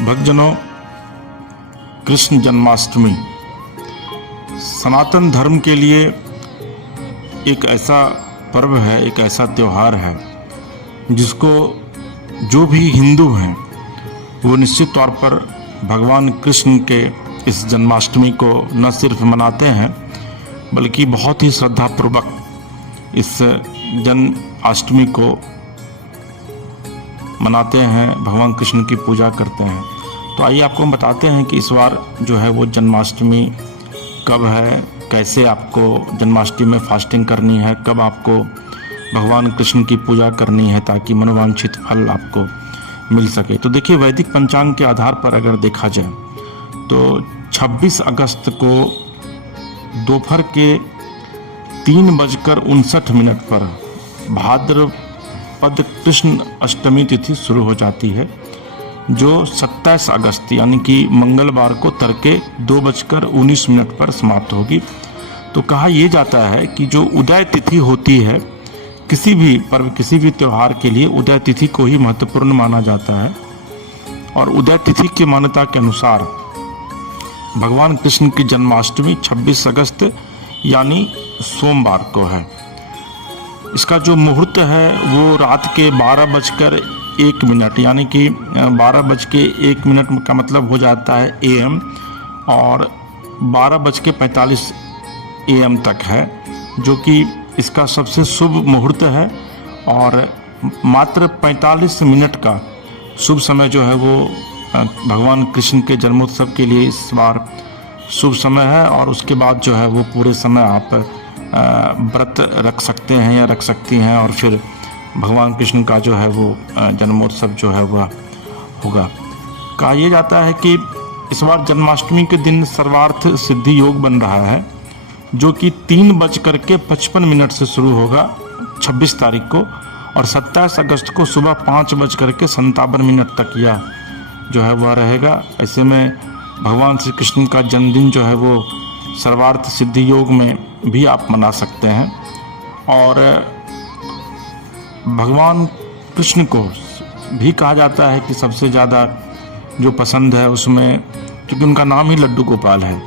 भक्तजनों, कृष्ण जन्माष्टमी सनातन धर्म के लिए एक ऐसा पर्व है, एक ऐसा त्यौहार है जिसको जो भी हिंदू हैं वो निश्चित तौर पर भगवान कृष्ण के इस जन्माष्टमी को न सिर्फ मनाते हैं बल्कि बहुत ही श्रद्धापूर्वक इस जन्माष्टमी को मनाते हैं, भगवान कृष्ण की पूजा करते हैं। तो आइए आपको हम बताते हैं कि इस बार जो है वो जन्माष्टमी कब है, कैसे आपको जन्माष्टमी में फास्टिंग करनी है, कब आपको भगवान कृष्ण की पूजा करनी है ताकि मनोवांछित फल आपको मिल सके। तो देखिए, वैदिक पंचांग के आधार पर अगर देखा जाए तो 26 अगस्त को दोपहर के 3:59 पर भाद्रपद कृष्ण अष्टमी तिथि शुरू हो जाती है, जो 27 अगस्त यानी कि मंगलवार को तड़के 2:19 पर समाप्त होगी। तो कहा यह जाता है कि जो उदय तिथि होती है किसी भी पर्व, किसी भी त्यौहार के लिए उदय तिथि को ही महत्वपूर्ण माना जाता है। और उदय तिथि की मान्यता के अनुसार भगवान कृष्ण की जन्माष्टमी 26 अगस्त यानी सोमवार को है। इसका जो मुहूर्त है वो रात के 12:01 यानी कि 12:01 का मतलब हो जाता है AM, और 12:45 AM तक है, जो कि इसका सबसे शुभ मुहूर्त है। और मात्र 45 मिनट का शुभ समय जो है वो भगवान कृष्ण के जन्मोत्सव के लिए इस बार शुभ समय है। और उसके बाद जो है वो पूरे समय आप व्रत रख सकते हैं या रख सकती हैं, और फिर भगवान कृष्ण का जो है वो जन्मोत्सव जो है वह होगा। कहा यह जाता है कि इस बार जन्माष्टमी के दिन सर्वार्थ सिद्धि योग बन रहा है, जो कि 3:55 से शुरू होगा 26 तारीख को, और 27 अगस्त को सुबह 5:57 तक यह जो है वह रहेगा। ऐसे में भगवान श्री कृष्ण का जन्मदिन जो है वो सर्वार्थ सिद्धि योग में भी आप मना सकते हैं। और भगवान कृष्ण को भी कहा जाता है कि सबसे ज़्यादा जो पसंद है उसमें, क्योंकि उनका नाम ही लड्डू गोपाल है,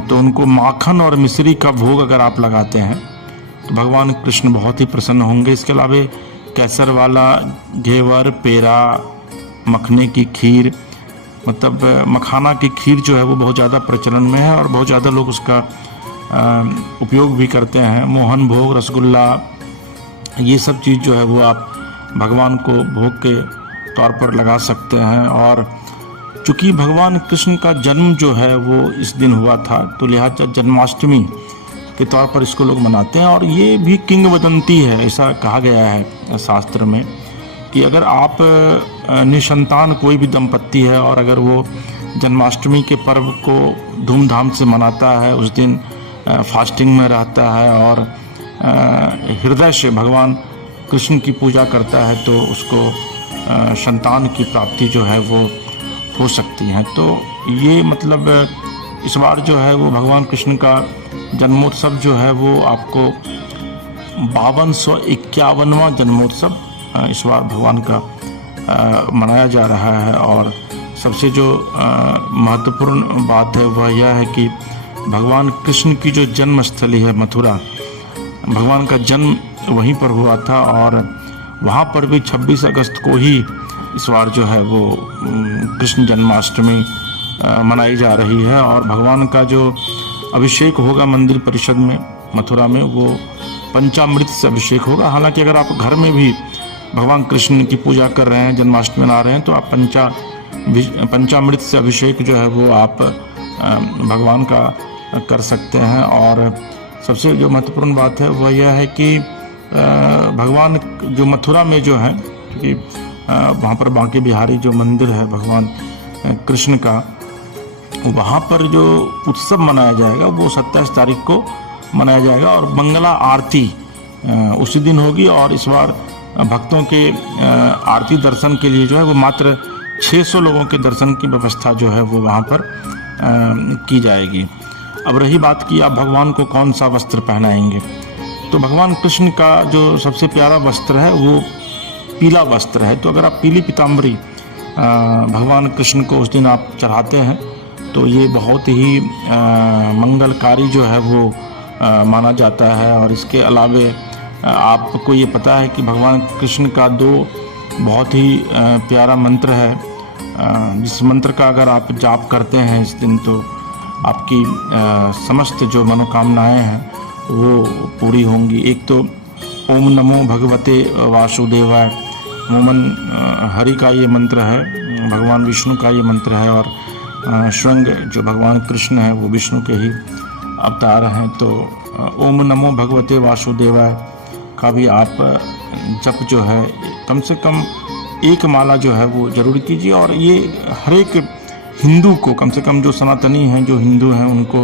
तो उनको माखन और मिश्री का भोग अगर आप लगाते हैं तो भगवान कृष्ण बहुत ही प्रसन्न होंगे। इसके अलावा केसर वाला घेवर, पेड़ा, मखने की खीर, मतलब मखाना की खीर जो है वो बहुत ज़्यादा प्रचलन में है और बहुत ज़्यादा लोग उसका उपयोग भी करते हैं। मोहन भोग, रसगुल्ला, ये सब चीज़ जो है वो आप भगवान को भोग के तौर पर लगा सकते हैं। और चूँकि भगवान कृष्ण का जन्म जो है वो इस दिन हुआ था, तो लिहाजा जन्माष्टमी के तौर पर इसको लोग मनाते हैं। और ये भी किंवदंती है, ऐसा कहा गया है शास्त्र में कि अगर आप निसंतान कोई भी दंपत्ति है और अगर वो जन्माष्टमी के पर्व को धूमधाम से मनाता है, उस दिन फास्टिंग में रहता है और हृदय से भगवान कृष्ण की पूजा करता है, तो उसको संतान की प्राप्ति जो है वो हो सकती है। तो ये मतलब इस बार जो है वो भगवान कृष्ण का जन्मोत्सव जो है वो आपको 5251वां जन्मोत्सव इस बार भगवान का मनाया जा रहा है। और सबसे जो महत्वपूर्ण बात है वह यह है कि भगवान कृष्ण की जो जन्मस्थली है मथुरा, भगवान का जन्म वहीं पर हुआ था, और वहाँ पर भी 26 अगस्त को ही इस बार जो है वो कृष्ण जन्माष्टमी मनाई जा रही है। और भगवान का जो अभिषेक होगा मंदिर परिषद में मथुरा में, वो पंचामृत से अभिषेक होगा। हालांकि अगर आप घर में भी भगवान कृष्ण की पूजा कर रहे हैं, जन्माष्टमी मना रहे हैं, तो आप पंचामृत से अभिषेक जो है वो आप भगवान का कर सकते हैं। और सबसे जो महत्वपूर्ण बात है वह यह है कि भगवान जो मथुरा में जो है, क्योंकि वहाँ पर बांके बिहारी जो मंदिर है भगवान कृष्ण का, वहाँ पर जो उत्सव मनाया जाएगा वो 27 तारीख को मनाया जाएगा। और मंगला आरती उसी दिन होगी। और इस बार भक्तों के आरती दर्शन के लिए जो है वो मात्र 600 लोगों के दर्शन की व्यवस्था जो है वो वहाँ पर की जाएगी। अब रही बात कि आप भगवान को कौन सा वस्त्र पहनाएंगे, तो भगवान कृष्ण का जो सबसे प्यारा वस्त्र है वो पीला वस्त्र है। तो अगर आप पीली पीताम्बरी भगवान कृष्ण को उस दिन आप चढ़ाते हैं तो ये बहुत ही मंगलकारी जो है वो माना जाता है। और इसके अलावे आपको ये पता है कि भगवान कृष्ण का 2 बहुत ही प्यारा मंत्र है, जिस मंत्र का अगर आप जाप करते हैं इस दिन तो आपकी समस्त जो मनोकामनाएं हैं वो पूरी होंगी। एक तो ओम नमो भगवते वासुदेवाय, अमूमन हरि का ये मंत्र है, भगवान विष्णु का ये मंत्र है, और स्वयं जो भगवान कृष्ण है वो विष्णु के ही अवतार हैं। तो ओम नमो भगवते वासुदेवाय का भी आप जप जो है कम से कम 1 माला जो है वो जरूर कीजिए। और ये हर एक हिंदू को, कम से कम जो सनातनी हैं, जो हिंदू हैं, उनको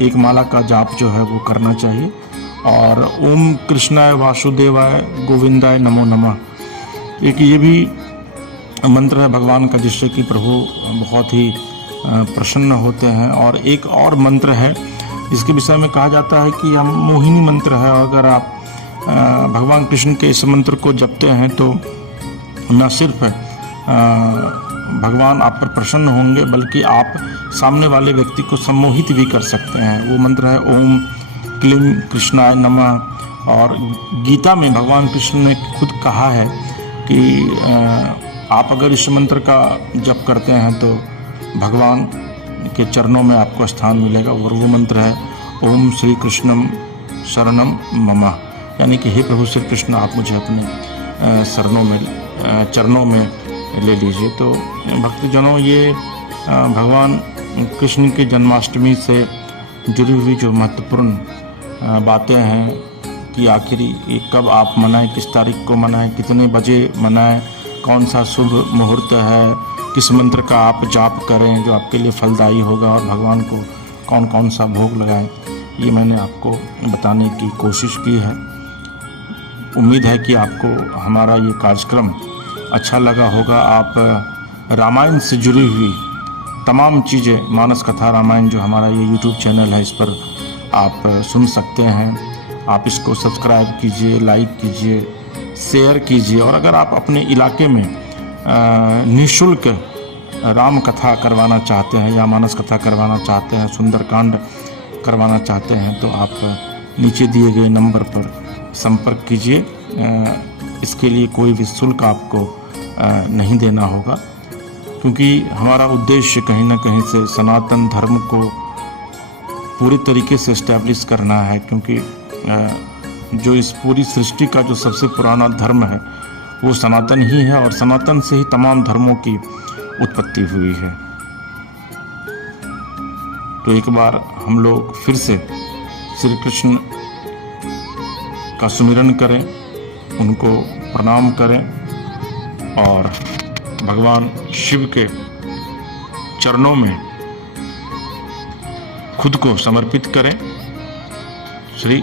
1 माला का जाप जो है वो करना चाहिए। और ओम कृष्णाय वासुदेवाय गोविंदाय नमो नमः, एक ये भी मंत्र है भगवान का जिससे कि प्रभु बहुत ही प्रसन्न होते हैं। और एक और मंत्र है इसके विषय में कहा जाता है कि यह मोहिनी मंत्र है। अगर आप भगवान कृष्ण के इस मंत्र को जपते हैं तो न सिर्फ भगवान आप पर प्रसन्न होंगे बल्कि आप सामने वाले व्यक्ति को सम्मोहित भी कर सकते हैं। वो मंत्र है ओम क्लीं कृष्णाय नमः। और गीता में भगवान कृष्ण ने खुद कहा है कि आप अगर इस मंत्र का जप करते हैं तो भगवान के चरणों में आपको स्थान मिलेगा। और वो मंत्र है ओम श्री कृष्णम शरणम मम, यानी कि हे प्रभु श्री कृष्ण आप मुझे अपने चरणों में ले लीजिए। तो भक्तजनों, ये भगवान कृष्ण की जन्माष्टमी से जुड़ी हुई जो महत्वपूर्ण बातें हैं कि आखिर ये कब आप मनाएं, किस तारीख को मनाएं, कितने बजे मनाएं, कौन सा शुभ मुहूर्त है, किस मंत्र का आप जाप करें जो आपके लिए फलदायी होगा, और भगवान को कौन कौन सा भोग लगाएं, ये मैंने आपको बताने की कोशिश की है। उम्मीद है कि आपको हमारा ये कार्यक्रम अच्छा लगा होगा। आप रामायण से जुड़ी हुई तमाम चीज़ें, मानस कथा रामायण जो हमारा ये YouTube चैनल है, इस पर आप सुन सकते हैं। आप इसको सब्सक्राइब कीजिए, लाइक कीजिए, शेयर कीजिए। और अगर आप अपने इलाके में निःशुल्क राम कथा करवाना चाहते हैं या मानस कथा करवाना चाहते हैं, सुंदरकांड करवाना चाहते हैं, तो आप नीचे दिए गए नंबर पर संपर्क कीजिए। इसके लिए कोई भी शुल्क आपको नहीं देना होगा, क्योंकि हमारा उद्देश्य कहीं ना कहीं से सनातन धर्म को पूरी तरीके से इस्टेब्लिश करना है। क्योंकि जो इस पूरी सृष्टि का जो सबसे पुराना धर्म है वो सनातन ही है, और सनातन से ही तमाम धर्मों की उत्पत्ति हुई है। तो एक बार हम लोग फिर से श्री कृष्ण का सुमिरन करें, उनको प्रणाम करें और भगवान शिव के चरणों में खुद को समर्पित करें। श्री